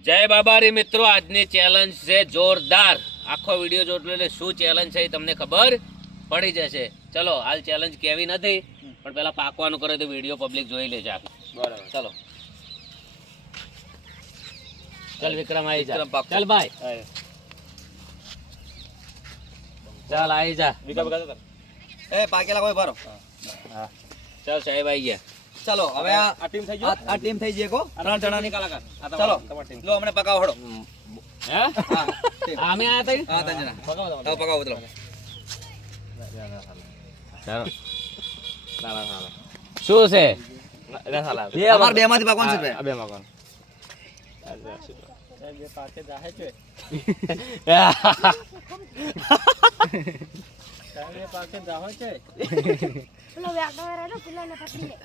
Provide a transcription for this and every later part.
જય બાબારી મિત્રો આજની ચેલેન્જ છે જોરદાર. આખો વીડિયો જોટલો એટલે શું ચેલેન્જ છે એ તમને ખબર પડી જશે. ચલો હાલ ચેલેન્જ કેવી નથી પણ પેલા પાકવાનું કરે તો વીડિયો પબ્લિક જોઈ લેજો આખી બરાબર. ચલો. ચાલ વિક્રમ આવી જા. વિક્રમ ચાલ ભાઈ. ચાલ આવી જા. વિકા વિકા એ પાકેલા કોઈ ભરો. હા. ચાલ સાહેબ આવી ગયા. ચલો હવે આ આ ટીમ થઈ ગયો? આ ટીમ થઈ ગઈ કો ત્રણ જણાની કલાકાર. ચાલો લો અમને પકાવો હડો હે? હા અમે આયા તઈ? હા ત્રણ જણા. હવે પકાવો ચાલો. શું છે? અમાર બે માંથી પકવાનું છે બે. પેલો વ્યાકરણ વાળો પેલાને પકડી લે.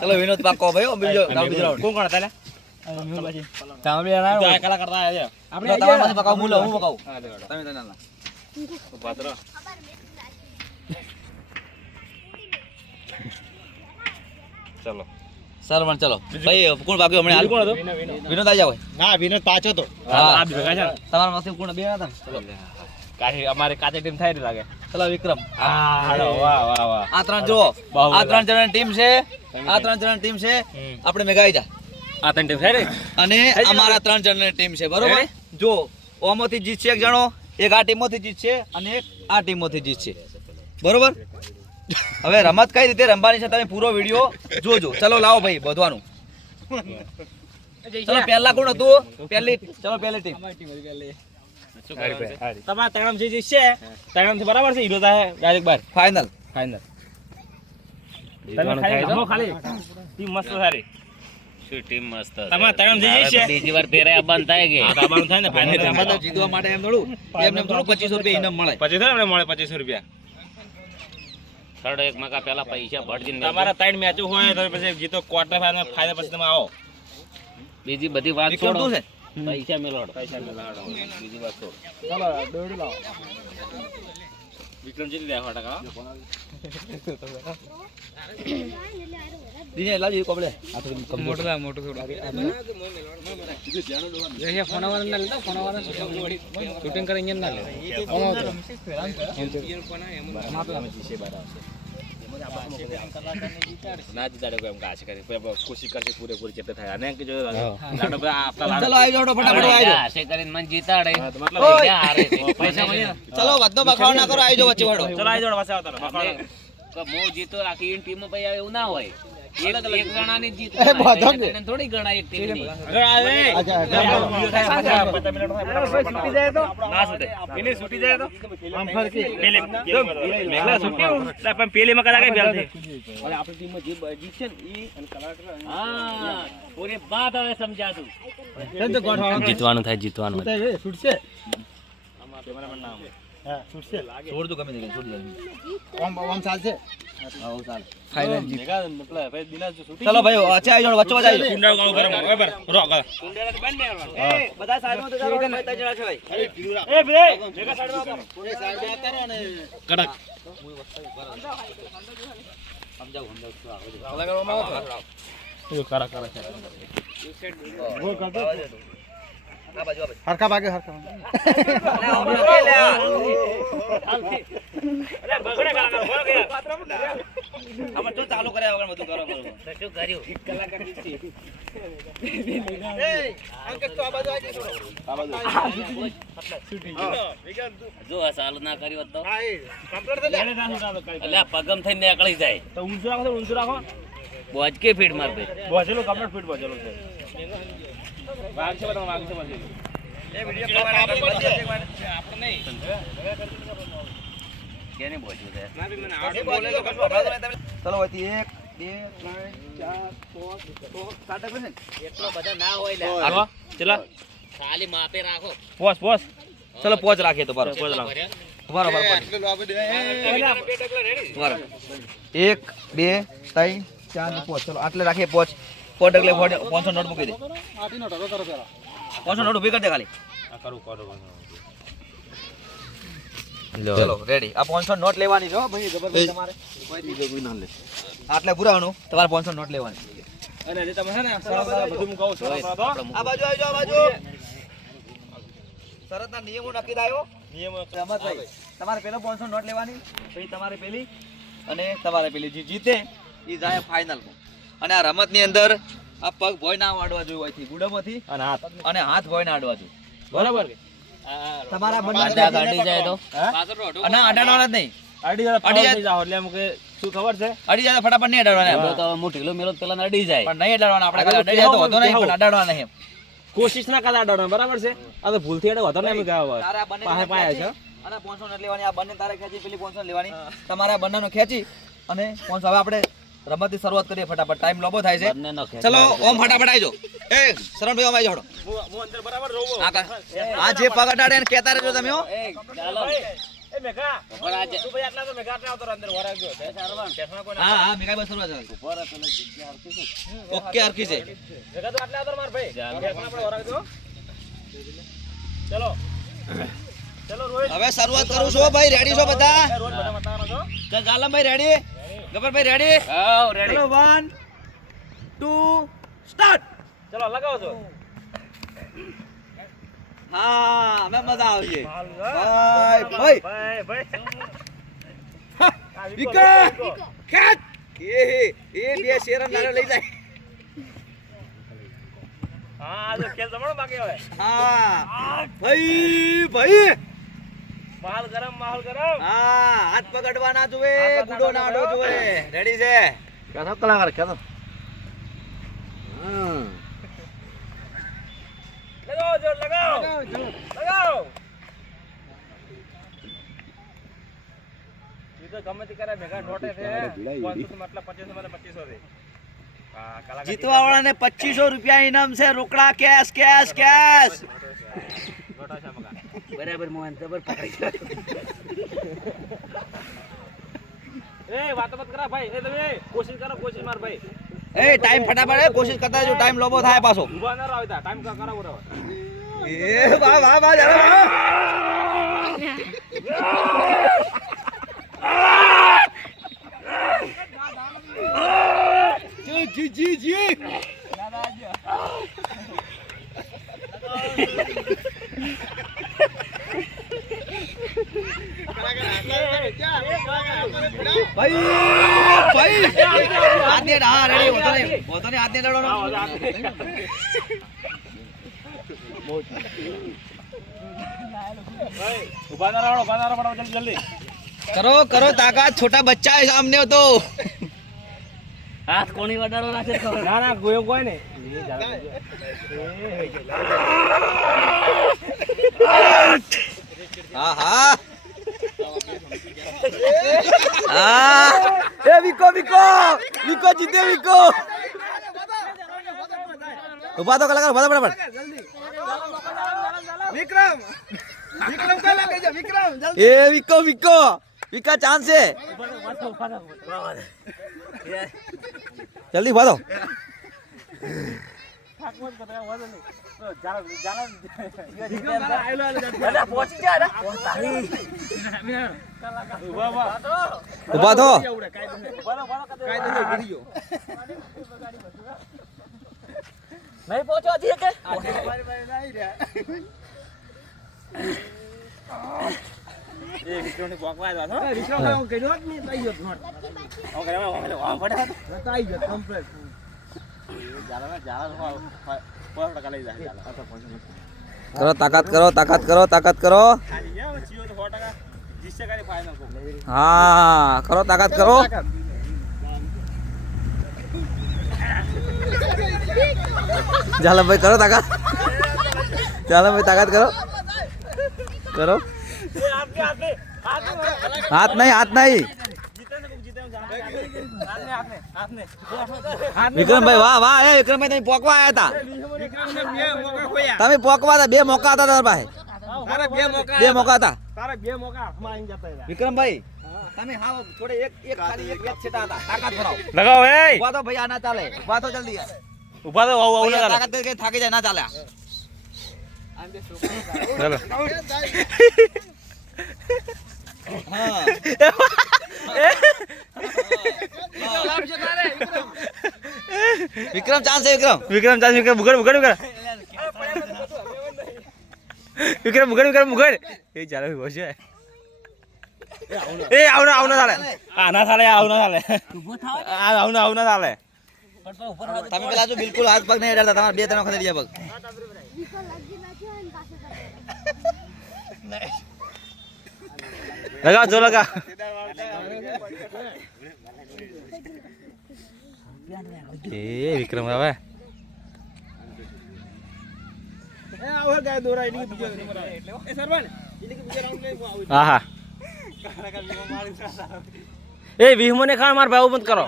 ચલો વિનોદ પાકો ભાઈ બીજો બીજો કોણ કોણ હતા આપણે તમારા માંથી પકાવો હું હું પકાવું તમે તને ના ચલો. સરવણ ચલો. ભાઈ કોણ પાક્યો હમણાં? હાલ કોણ હતો? વિનોદ આવી જાવ ના વિનોદ પાછો તો હા. આ ભેગા છે. ને? તમારા માંથી કોણ બે હતા ચલો. કાશી અમારે કાચે ટીમ થાય લાગે. ચલો વિક્રમ. હાલો, વાહ વાહ વાહ. આ ત્રણ જુઓ. આ ત્રણ જણાની ટીમ છે. આ ત્રણ જણાની ટીમ છે. આપણે મેગાઈ જા. આ ત્રણ ટીમ છે અને અમારા ત્રણ જણાની ટીમ છે બરોબર? જો ઓમાંથી જીતશે એક જણો એક આ ટીમમાંથી જીતશે અને એક આ ટીમમાંથી જીતશે બરોબર? હવે રમત કઈ રીતે રમવાની છે તમે પૂરો વીડિયો જોજો. ચલો લાવો ભાઈ બધવાનું. ચલો પહેલા કોણ હતું? પહેલી ચલો પહેલી ટીમ. તમારા ત્રણ જે જે છે ત્રણથી બરાબર છે? હીરો થાય ડાયરેક્ટ બાર. ફાઇનલ ફાઇનલ તમે ખાલી ખાલી. ટીમ મસ્ત સારી શું ટીમ મસ્ત હશે. ત્રણ જે છે. બીજી વાર ફેરાયા બંધ થાય કે. આ થાય ને ફાઇનલ જીતવા માટે એમ થોડું એમને થોડું પચીસો રૂપિયા ઇનામ મળે. પછી થાય ને મળે પચીસો રૂપિયા. થર્ડ એક મકા પેલા પૈસા ભટજીને તમારા ત્રણ મેચો હોય તો પછી જીતો ક્વાર્ટર ફાઇનલ ફાઇનલ પછી તમે આવો. બીજી બધી વાત છોડો. છે? પૈસા મેળવડો પૈસા મેળવડો. બીજી વાત છોડો વિક્રમ જીતી દેવા સો ટકા. દિને લાવજો કોબળે ના જીતાડે કોઈ એમ કાશ કરી પછી કરશે પૂરેપૂરી થાય અને જો મને જીતાડે મતલબ હારે પૈસા ચલો વધનો બખાવ ના કરો ટીમમાં એવું ના હોય થોડી એક. પેલી જો, સમજાતું જીતવાનું જીતવાનું થાય જીતવાનું છૂટશે છોડ દો ગમે તે છોડ ઓમ ઓમ ચાલશે? ચાલ. ફાઇનલ જીત. ભાઈ વચ્ચે આવી. એ બધા સાઈડમાં તો ચાલો ભાઈ છે ભાઈ. એ ભાઈ, ભેગા સાઈડમાં આવતા રહો. કડક. એવું કરા, કરા, કરા. આ બાજુ આ બાજુ. હરખા ભાગે હરખા ચાલુ કર્યા વગર બધું કરો શું કર્યું? એ અંકિત તો આ બાજુ. આવી જજો જો આ ચાલુ ના કર્યું હોત તો. એટલે પગમ થઈને નીકળી જાય. તો ઊંચું રાખો ઊંચું રાખો. બોજ કે ફીટ માર ભાઈ. બોજેલું કમ્પ્લીટ ફીટ બોજેલો છે. વાગ છે બધા વાગ છે બધી એ વિડિયો આપણે એક નહીં ચલો બે ત્રણ ચાર પાંચ છ સાત એટલો બધા ના હોય લે ચલા. ખાલી માપે રાખો. પોસ પોસ. ચલો પોચ રાખીએ તો બરો પોચ રાખો બરો બરો એક બે ત્રણ ચાર પાંચ. ચલો આટલે રાખીએ પોચ. પોચ એટલે પાંચસો નોટ મૂકી દે. પાંચસો નોટ ઊભી કરી દે ખાલી. આ કરું કરું ચલો રેડી આ પાંચસો નોટ લેવાની છે ભાઈ જબરદસ્ત તમારે. આટલે પુરાવાનું તમારે પાંચસો નોટ લેવાની. અને તમે છે ને બધું કહું છું. આ બાજુ આવી જાઓ, આ બાજુ. શરતના નિયમો નક્કી થાય નિયમો તમારે પેલો પાંચસો નોટ લેવાની પછી તમારે પેલી અને તમારે પેલી જે જીતે એ જાય ફાઇનલમાં અને આ રમતની અંદર આ પગ ભોય ના વાડવા જોઈએ અહીંથી ગુડામાંથી અને હાથ. અને હાથ ભોય ના અડવા જોઈએ. બરાબર કે? તમારા પાછા ગાડી જાય તો. અને અડાડવાના જ નહીં. અડી જાય અડી જાય. જાવ એટલે એમ કે શું ખબર છે? અડી જાય ફટાફટ નહીં અડાડવાના તો હું ઢીલો મેલો પેલા અડી જાય. પણ નહીં અડાડવાના આપણે અડી જાય તો વધો નહીં પણ અડાડવાના નહીં એમ. કોશિશ ના કરતા અડાડવા બરાબર છે? આ તો ભૂલથી અડે વધો નહીં તારે પાસે પાયા ખેંચી અને પોન્સો લેવાની આ બંને તારે ખેંચી પેલી પોન્સો લેવાની. તમારા બંનેનો ખેંચી અને પોન્સો હવે આપણે રમતની શરૂઆત કરીએ ફટાફટ. ટાઈમ લોબો થાય છે. ચલો ઓમ ફટાફટ આવજો એ શરણભાઈ ઓમ આવજો હું હું અંદર બરાબર રહું આ જે પગ અડાડે એને કહેતા રહેજો તમે હો. એ મેઘા. તું ભાઈ આટલા તો મેઘા આટલા આવતો અંદર વરાગ્યો ટેસ્ટમાં હા હા મેઘાઈ બસ શરૂઆત ચાલો. ઉપર પેલો જગ્યા હરખી છે. ઓકે હરખી છે. મેઘા તો આટલા આવતો માર ભાઈ. આપણે વરાગ્યો ચલો. ચલો રોહિત. હવે શરૂઆત કરું છું ભાઈ. રેડી છો બધા? બધા બતાવવાનો છો. રેડી ગબ્બરભાઈ રેડી હા રેડી ચલો વન ટુ સ્ટાર્ટ ચલો લગાવો છો. હા હવે મજા આવશે ભાઈ ભાઈ ભાઈ. વિકો. ખેંચ. એ એ બે શેર નારે લઈ જાય. હા જો ખેલ જમણો બાકી હવે. હા. ભાઈ ભાઈ. માહોલ ગરમ માલ ગરમ. હા હાથ પકડવા ના જોવે ગુડો ના જોવે રેડી છે? કેતો કલાકાર ક્યાં લગાવો જોર લગાવો. લગાવો જીતવા વાળા ગમે તે કરે ભેગા નોટે છે. 500 મતલબ 25 મને 2500 દે હા કલાકાર જીતવા વાળાને પચીસો રૂપિયા ઇનામ છે. રોકડા કેશ કેશ કેશ. બરાબર મોહન જબર પકડી. એ વાતો મત કરા ભાઈ. એ તમે કોશિશ કરો કોશિશ માર ભાઈ. એ ટાઈમ ફટાફટ એ કોશિશ કરતા જો ટાઈમ લોબો થાય પાછો. ઊભા ના રહો તા ટાઈમ કરાવો રહો એ વાહ વાહ વાહ જરા. જી જી. ભાઈ હાથ ને હા રેડી હોતો નહીં હોતો નહીં હાથ ને લડવાનો ઊભા ના રહો ઊભા ના રહો ફટાફટ જલ્દી જલ્દી કરો કરો તાકાત છોટા બચ્ચા હે સામને તો હાથ કોની વડાડો રાખે ના ના ગોયો કોઈ નહીં હા હા. એ વિકો વિકો. વિકો જીતે વિકો. ઊભા તો કલાકાર ઊભા ફટાફટ. વિક્રમ. વિક્રમ કલા કહી જા વિક્રમ એ વિકો વિકો. વિકા ચાન્સ છે. જલ્દી ઊભા તો ઊભા તો નહીં પહોંચો હજી કે? એ વિક્રમની ભાઈ કરો, તાકાત કરો તાકાત કરો તાકાત કરો. હા, કરો, તાકાત કરો. જાલમભાઈ કરો તાકાત. જાલમભાઈ તાકાત કરો. કરો. હાથ નહીં હાથ નહીં. વિક્રમભાઈ વાહ વાહ એ વિક્રમભાઈ તમે પોકવા આવ્યા હતા. તમે પોકવા હતા બે મોકા હતા તમારા પાસે. બે મોકા હતા. તારે બે મોકા હાથમાં આવી જતા રહ્યા. વિક્રમભાઈ તમે હાવ થોડે એક એક ખાલી એક એક છેટા હતા. તાકાત ભરાવો લગાવો એ ઊભા તો ભાઈ આ ના ચાલે. ઊભા તો જલ્દી ઊભા તો આવું આવું ના તાકાત કરી થાકી જાય ના ચાલે. હા. વિક્રમ ચાન્સ છે વિક્રમ. વિક્રમ ચાન્સ વિક્રમ મુગડ મુગડ મુગડ વિક્રમ મુગડ વિક્રમ મુગડ એ ચાલે ઊભો છે એ આવ ના આવ ના ચાલે. આ ના ચાલે આવ ના ચાલે. આ આવ ના આવ ના ચાલે. તમે પેલા જો બિલકુલ હાથ પગ નહીં અડાડતા તમારે બે ત્રણ વખત અડી ગયા પગ. વિકો લગી નાખ્યો અને પાસે લગા જો લગા એ વિક્રમ હવે હા હા એ વિહમો ને ખાણ માર ભાવ બંધ કરો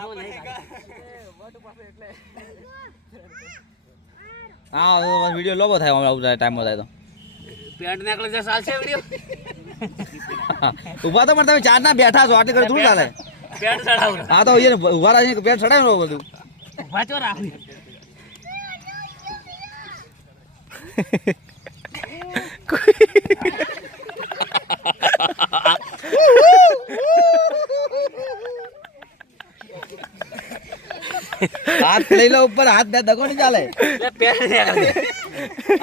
હા વીડિયો લોબો થાય આવું ટાઈમ થાય તો પેન્ટ નીકળે છે ચાલશે વીડિયો ઊભા તો પણ તમે ચાર ના બેઠા છો આટલી ઘડી થોડું ચાલે? ચડાવું. હા તો અહીંયા ઊભા રાખીને પેટ ચડાવ્યું બધું. વાંચો રાખું હાથ લઈ લો ઉપર હાથ બે દગો નહીં ચાલે.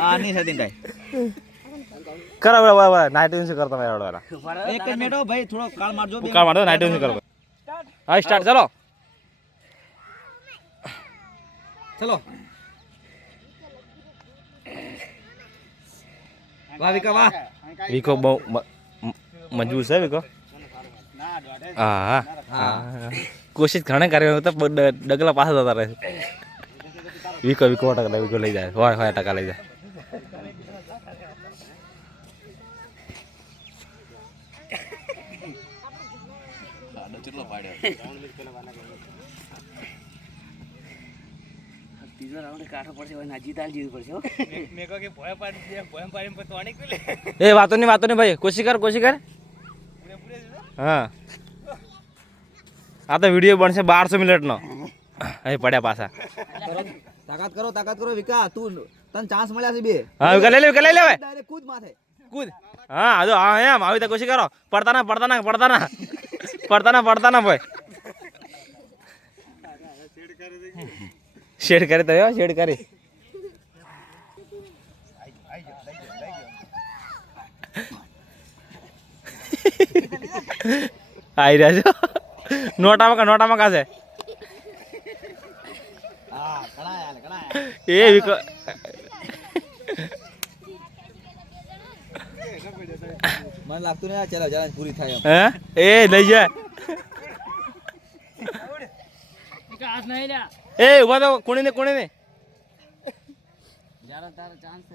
આની સેટિંગ થાય કરો બરાબર બરાબર નાઇટ ઇન્સ કરો તમે હેડો એક મિનિટ હો ભાઈ થોડો કાળ મારજો બે. કાર મારો નાઇટ ઇન્સ કરો. હા સ્ટાર્ટ ચલો. ચલો. વાહ વિકો વાહ. વિકો બહુ મજબૂત છે વિકો. હા હા. હા કોશિશ ઘણા કરી તો ડગલા પાછા જતા રહે. વિકો વિકો ટકા વિકો લઈ જાય. હોય હોય ટકા લઈ જાય. ત્રીજો રાઉન્ડ કાઢવો પડશે હવે ના જીત જીતવું પડશે હો. એ વાતો નહીં વાતો નહીં ભાઈ કોશિશ કર કોશિશ કર. હા. આ તો વીડિયો બનશે બારસો મિનિટનો. અહીં પડ્યા પાછા. તાકાત કરો તાકાત કરો વિકા તું તને ચાન્સ મળ્યા છે બે. હા વિકા લઈ લે વિકા લઈ લે હવે. કૂદ માથે. કૂદ. હા એમ આવી તો કોશિશ કરો. પડતા ના પડતા ના પડતા ના. પડતા ના પડતા ના ભાઈ. શેડ કરી તો શેડ કરી. આવી રહ્યા છો? નોટામાં કા નોટામાં કા છે? હા ઘણા યાર ઘણા એ વિકો મને લાગતું નહીં ચાલો ચાલો પૂરી થાય એમ. હે? એ લઈ જાય એ ઊભા તો કોણી ને કોણી ને? જ્યારે તારો ચાન્સ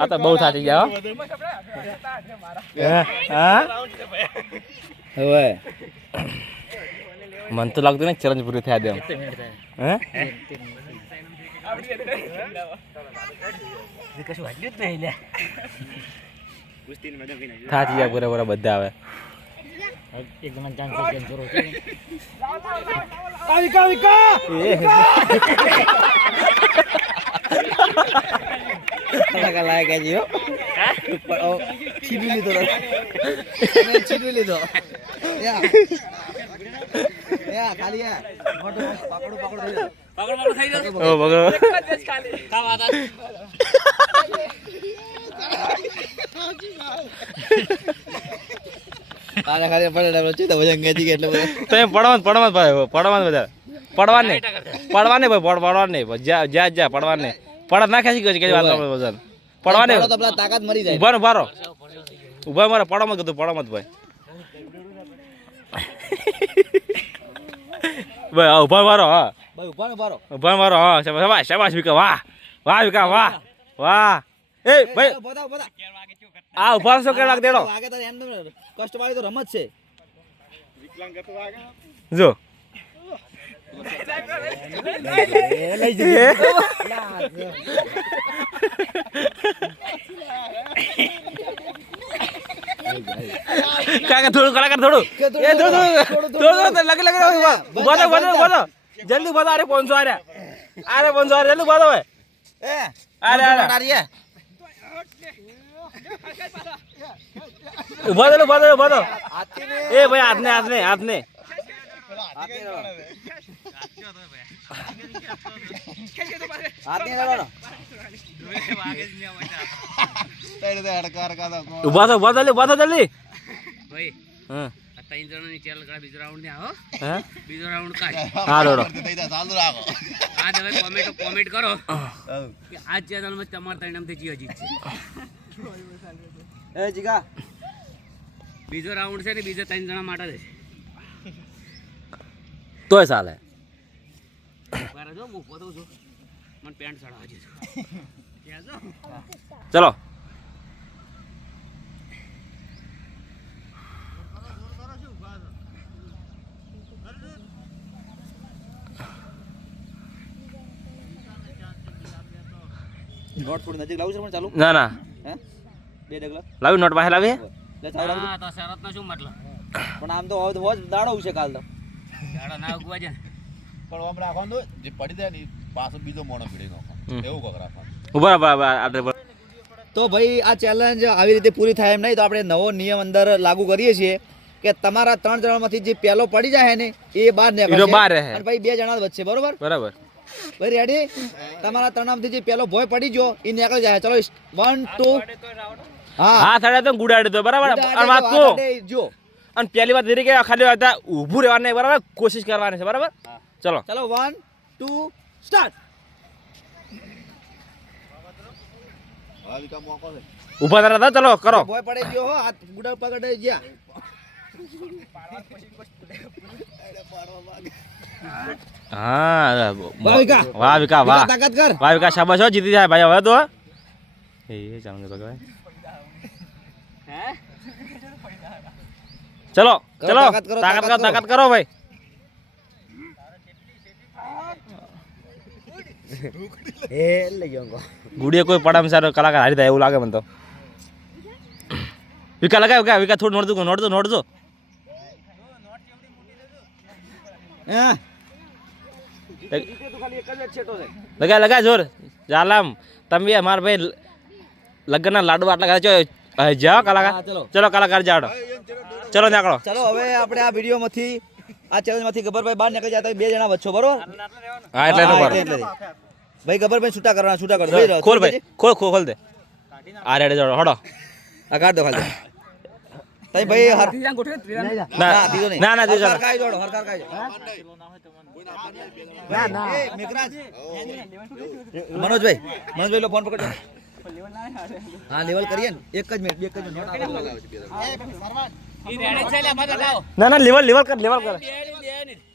આ તો બહુ થાકી ગયા હો. હે? હા? હવે. મને તો લાગતું ને ચેલેન્જ પૂરી થયા દે હે? કશું વાંચ્યું જ નહીં લે થાકી ગયા પૂરા પૂરા બધા આવે ઓ, છીનવી લીધો છીનવી લીધો યા જાય. પકડ પકડ થઈ જશે. ઓ બગડો કા વાત તારે ખાલી પડે છે તો વજન ખેંચી ગયા એટલે તો એમ પડવા પડવા ભાઈ પડવા બધા. પડવા નહીં. પડવા નહીં ભાઈ પડ- પડવા નહીં જ્યાં જ્યાં જ્યાં પડવા ના ખેંચી ગયો છે કે વાત આપણે પડવા નહીં તો પેલા તાકાત મરી જાય. ઊભા ઊભા રહો ઊભા મારે પડવા મત કીધું પડવા મત ભાઈ. ભાઈ ઊભા મારો હા. ભાઈ ઊભા ને ઊભા. મારો હા. શાબાશ શાબાશ વિકા વાહ. વાહ વિકા વાહ. વાહ. એ ભાઈ ઊભા થા, આ ઊભા છો કે લાગ દેડો વાગે તો એમ કષ્ટ વાળી તો રમત છે. જો. કાકા થોડું કલાકાર થોડું. એ થોડું થોડું થોડું લગે લગે ઊભા તો ઊભા તો જલ્દી ઊભા તો અરે પાંચસો આરે અરે પાંચસો આરે જલ્દી ઊભા તો ભાઈ એ અરે. અરે. ઊભા થો ઊભા થો ઊભા થો એ ભાઈ હાથને હાથને હાથને. હાથીને. ઊભા થો ઊભા થો ઊભા થો જલ્દી. ભાઈ હા. ત્રણ જણાની ચેનલ કાઢ બીજો રાઉન્ડ ને આવો. હા? બીજો રાઉન્ડ કાઢ. હા રોડો આજ હવે કોમેન્ટ કોમેન્ટ કરો કે આ ચેનલમાં તમારા ત્રણ જીઓ જીત છે. એ જીગા. બીજો રાઉન્ડ છે ને બીજા ત્રણ જણા માટે તોય ચાલે. જો હું ઊભો છું મને પેન્ટ ચડાવવા છે ચલો. નોટ થોડી નજીક લાવું છે પણ ચાલુ. ના ના. હે? બે ડગલા. લાવી નોટ પાસે લાવી. હા તો શરતનો શું મતલબ? પણ આમ તો હવે દાડો છે કાલ તો. દાડો ના ઉગવા ને પણ આમ રાખવાનું જે પડી જાય ને પાછો બીજો મોણો ભીડી નાખો એવું કોક રાખવાનું. ઊભા ઊભા ઊભા આપણે તો ભાઈ આ ચેલેન્જ આવી રીતે પૂરી થાય એમ નહીં તો આપણે નવો નિયમ અંદર લાગુ કરીએ છીએ કે તમારા ત્રણ જણામાંથી જે પહેલો પડી જાય ને એ બહાર એ નીકળશે. બહાર રહે. અને ભાઈ બે જણા વચ્ચે બરોબર? બરાબર. ભાઈ રેડી તમારા ત્રણમાંથી જે પહેલો ભોય પડી ગયો એ નીકળી જાય. ચલો વન ટુ હા. હા થડે તો ગુડાડી દો બરાબર. અને વાત કો જો. અને પહેલી વાત તરીકે ખાલી વાત ઊભું રહેવાનું બરાબર? કોશિશ કરવાની છે બરાબર? ચલો ચલો વન ટુ સ્ટાર્ટ હવે વિકા મોકો છે ઊભા થતા હતા ચલો કરો ભોય પડી ગયો હો હાથ ગુડા પકડે ગયા હા વાહ, વિકા. વાહ વિકા વાહ વિકા, તાકાત કર વાહ વિકા શાબાશ હો જીતી જાય ભાઈ હવે તો એ એ ચાલો તો કહેવાય ચલો કરો, ચલો તાકાત કરો, તાકાત કરો તાકાત તાકાત કરો ભાઈ એ લઈ ગયો ગુડીએ કોઈ પડામ સારો કલાકાર હારી થાય એવું લાગે મને તો. વિકા લગાવ વિકા વિકા થોડું નોડતું નોડતું નોડતું. લગા લગા જોર. જાલામ તમે અમાર ભાઈ લગ્નના લાડુ આટલા કરે છો જાઓ કલાકાર. ચલો. ચલો કલાકાર જાડો ચલો નીકળો. ચલો હવે આપણે આ વિડીયોમાંથી આ ચેલેન્જમાંથી ગબરભાઈ બહાર નીકળી જાય તો બે જણા વચ્ચો બરોબર? હા એટલે એટલે, એટલે. ભાઈ છૂટા કરવાના છૂટા કરો ભાઈ ખોલ ભાઈ ખોલ ખોલ ખોલ દે આ રેડે જડો હડો આ કાઢ દો ખાલી તઈ ભાઈ હર ના ના દીધો નહીં ના ના દીધો હરકાર કાઢી જોડો હરકાર કાઢી ના ના મેઘરાજ મનોજભાઈ મનોજભાઈ લો ફોન પકડજો હા લેવલ કરીએ ને એક જ મિનિટ બે જ મિનિટ. ના ના લેવલ લેવલ કર લેવલ કર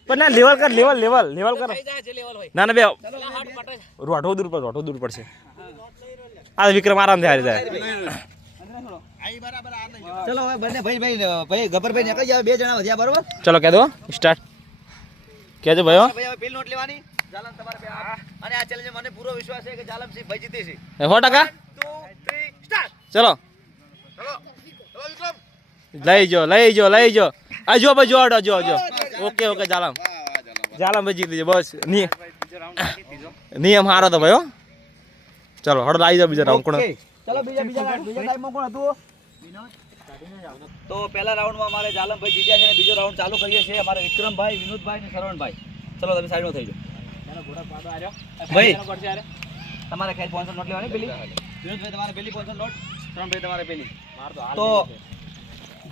પણ ના લેવલ કર લેવલ લેવલ લેવલ કર. ના ના બે. રોઠો દૂર પર રોઠો દૂર પડશે આ વિક્રમ આરામથી હારી જાય. ચલો હવે બંને ભાઈ ભાઈ ભાઈ ગબરભાઈ નીકળી જાવ બે જણા વધ્યા બરોબર? ચલો કહી દો સ્ટાર્ટ કહેજો ભાઈ હો ભાઈ હવે બિલ નોટ લેવાની. જાલમ તમારે બે આ- અને આ ચેલેન્જ મને પૂરો વિશ્વાસ છે કે જાલમ સિંહ ભાઈ જીતી છે એ સો ટકા? ટુ થ્રી સ્ટાર્ટ ચલો. લઈ જો લઈ જો લઈ જો. આ જો ભાઈ જો અડો જો જો. Okay okay Jalam. જાલમ ભાઈ જીતી બસ નિયમ નિયમ હારો તો ભાઈ હો. ચલો હળદ આવી જાવ બીજા રાઉન્ડ કોણ ઓકે. ચલો બીજા બીજા બીજા ટાઈમમાં કોણ હતું? તો પહેલા રાઉન્ડમાં અમારે જાલમભાઈ જીત્યા છે અને બીજો રાઉન્ડ ચાલુ કરીએ છીએ. અમારે વિક્રમભાઈ વિનોદભાઈ અને શરવણભાઈ ચલો તમે સાઈડમાં થઈ જાઓ. ભાઈ તમારે ખેર પોઈન્ટ નોટ લેવાની પેલી? વિનોદભાઈ તમારે પેલી પોઈન્ટ નોટ? શરવણભાઈ તમારે પેલી? તો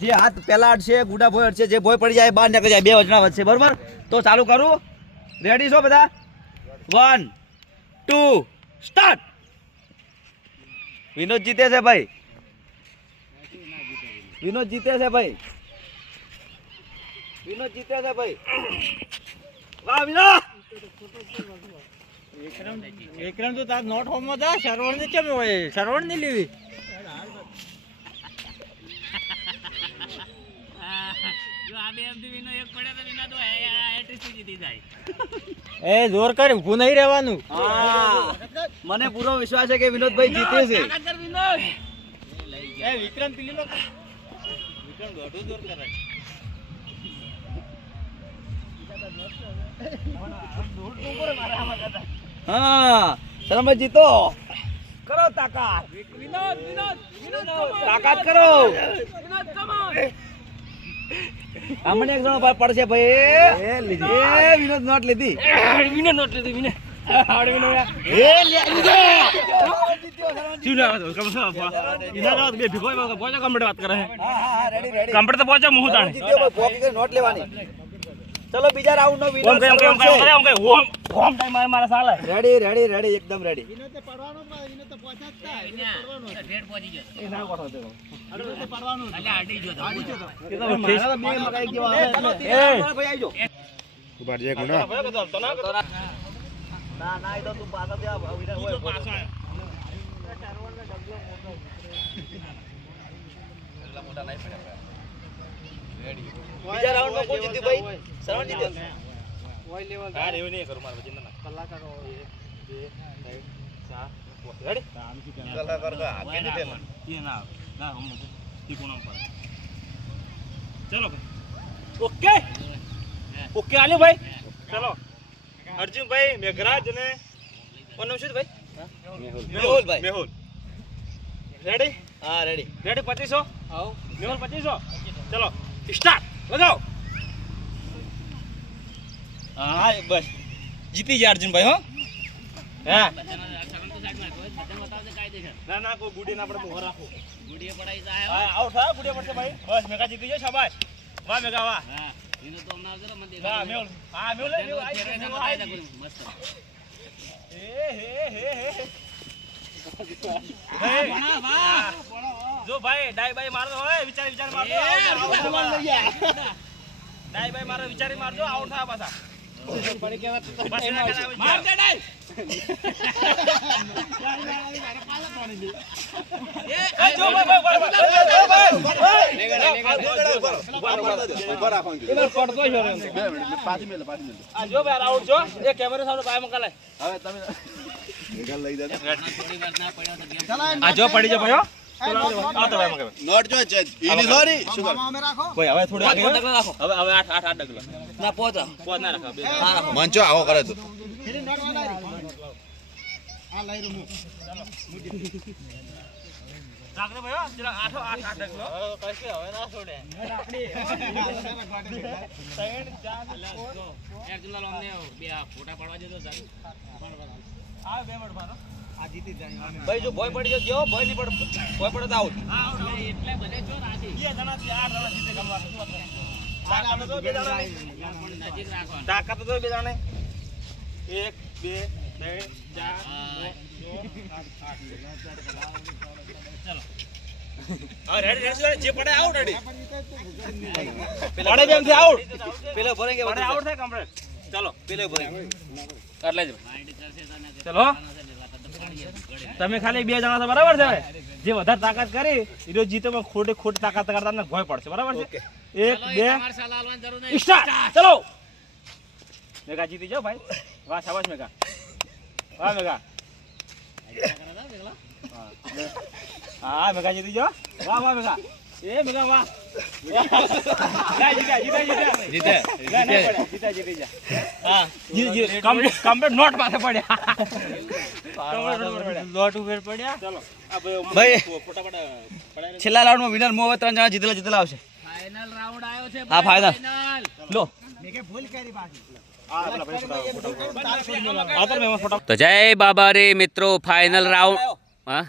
જે હાથ પહેલા અડશે, ગુડા ભોય અડશે, જે ભોય પડી જાય, બહાર નીકળી જાય, બે વચના વધશે, બરોબર? તો ચાલુ કરું. રેડી છો બધા? વન ટુ સ્ટાર્ટ વિનોદ જીતે છે ભાઈ. વિનોદ જીતે છે ભાઈ. વિનોદ જીતે છે ભાઈ. વાહ, વિનોદ! વિક્રમ તો તાર નોટ હોમમાં જા સરવણ ને કેમ હોય? સરવણની લેવી જો આ બે એમથી વિનો એક પડે તો વિના તો હેટ્રિક જીતી જાય એ જોર કર ઊભું નહીં રહેવાનું. હા. મને પૂરો વિશ્વાસ છે કે વિનોદભાઈ જીતે છે. એ વિક્રમ પીલી લો વિક્રમ દોઢું જોર કરે. હા શરમભાઈ જીતો. કરો તાકાત. તાકાત કરો. અમને એક જણો પર- પડશે ભાઈ. એ વિનોદ નોટ લીધી. હા હા રેડી રેડી કમ્પ્યુટર તો પહોંચો મુહૂર્ત આણે. પોકી નોટ લેવાની. ચલો બીજા રાઉન્ડ નો વિનર ઓમ ઓમ ઓમ ઓમ ઓમ ટાઈમ મારે મારા સાલે. રેડી રેડી રેડી એકદમ રેડી ના ના એ તો તું પાછો ત્યાં વિનર હોય બીજા રાઉન્ડમાં કોણ જીત્યું ભાઈ? શ્રવણ જીત્યો ઓઇલ લેવલ હા એવું નહીં કરું મારા વજન ના. કલાકારો એક બે ત્રણ ઓકે? ઓકે આલ્યો ભાઈ. ચલો. અર્જુનભાઈ મેઘરાજ અને કોણ ભાઈ? મેહુલ. ભાઈ. મેહુલ. રેડી હા રેડી રેડી પચીસો? આવો. મેહુલ પચીસો? ચલો. સ્ટાર્ટ લગાઓ હા બસ. જીતી ગયા અર્જુનભાઈ હો. હા? ના ના કોઈ ગુડી ના આપણે મોહર રાખો હા. આઉટ થા ગુડી પડશે ભાઈ. બસ મેગા જીતી ગયો શાબાશ. વાહ મેગા વાહ. વાહ મેહુલ હા મેહુલ મેહુલ આઈ ગયો, આઈ ગયો. હે હે હે હે ભાઈ, હા. જો ભાઈ ડાઈ બાઈ મારતો હોય વિચાર વિચાર મારજો ડાઈ બાઈ મારો વિચારી મારજો આઉટ થા પાછા. કારણે આવી માર દે. એ જો ભાઈ, ભાઈ, ભાઈ, ભાઈ, ભાઈ, આ જો ભાઈ, આ આઉટ જો. એ કેમેરા સામે પાય મકા લાય આ જો પડી જો ભાઈ નોટ જો છે. ઈની સોરી શું ભાઈ હવે થોડી આગળ હવે હવે આઠ આઠ આઠ ડગલો ના પહોંચો પોત ના રાખો મંચો આવો કરે તો. રાખજો ભાઈ જરા આઠો આઠ આઠ ડગલો કશે હવે ના છોડે. આ બે મિનિટ મારો ભાઈ જો ભોય પડી ગયો ભોય નહીં પડે ભોય પડે તો આઉટ બે જણા થી આઠ જણા જીતે ગમવા? તાકાત તો બે જણા નહીં. તાકાત તો બે જણા એક બે ત્રણ ચાર. ચલો. જે પડે જેમ થી out. પેલો ભરેંગે થાય. ચલો. પેલો ભરેંગે. એટલે જ ચલો. તમે ખાલી બે જણા છો બરાબર છે? જે વધારે તાકાત કરી એ તો જીતે ખોટી ખોટી તાકાત કરતા તમને ભોય પડશે બરાબર છે? એક બે. સ્ટાર્ટ ચલો! મેગા જીતી જાઓ ભાઈ. વાહ શાબાશ મેગા. વાહ મેગા. હા મેગા જીતી જાઓ. વાહ વાહ મેગા. એ વાહ. છેલ્લા રાઉન્ડમાં વિનર મોવે ત્રણ જણા જીતેલા જીતેલા આવશે. ફાઇનલ રાઉન્ડ આવ્યો છે હા ફાઇનલ લો. આતર મેં ફોટો તો જય બાબા રે મિત્રો ફાઇનલ રાઉન્ડ હા?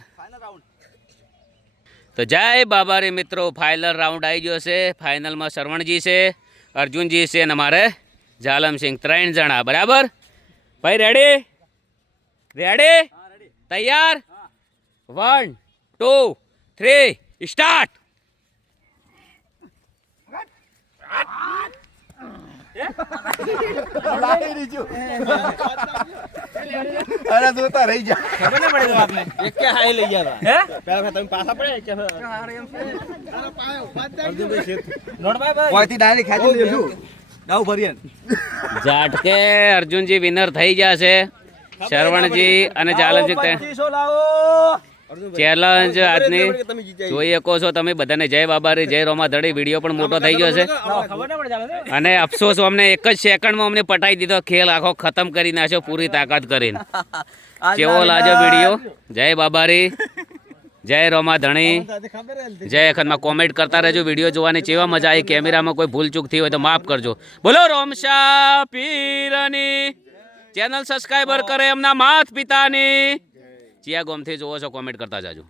તો જય બાબા રે મિત્રો ફાઇનલ રાઉન્ડ આવી ગયો છે. ફાઇનલમાં શરવણજી છે, અર્જુનજી છે અને મારે જાલમસિંહ ત્રણ જણા, બરાબર? ભાઈ રેડી રેડી તૈયાર? વન ટુ થ્રી સ્ટાર્ટ અરે જોતા રહી જા. ખબર ના પડી આપને એક કે હાઈ લઈ ગયા હે? પેલા તમે પાછા પડે કે નોટ ભાઈ ભાઈ. કોઈથી ડાયરેક્ટ ખેંચી લેશું દાવ ભરીએ ઝાટકે અર્જુનજી વિનર થઈ ગયા છે. શરવણજી અને જાલમસિંહ તે લાવો. ચેલેન્જ આજની. જોઈ શકો છો તમે બધાને જય બાબારી જય રોમાધડી વીડિયો પણ મોટો થઈ ગયો છે. અને અફસોસ અમને એક જ સેકન્ડમાં અમને પટાઈ દીધો. ખેલ આખો ખતમ કરી નાખ્યો પૂરી તાકાત કરીને. કેવો લાજો વીડિયો? જય બાબારી જય રોમા ધણી. જય અખંડમાં કોમેન્ટ કરતા રહેજો. વીડિયો જોવાની કેવા મજા આવી. કેમેરામાં કોઈ ભૂલ ચૂક થઈ હોય તો માફ કરજો. બોલો રોમશા પીરની. ચેનલ સબસ્ક્રાઈબર કરે એમના માત પિતાની ચિયા ગોમથી જોવો છો કોમેન્ટ કરતા જાજો.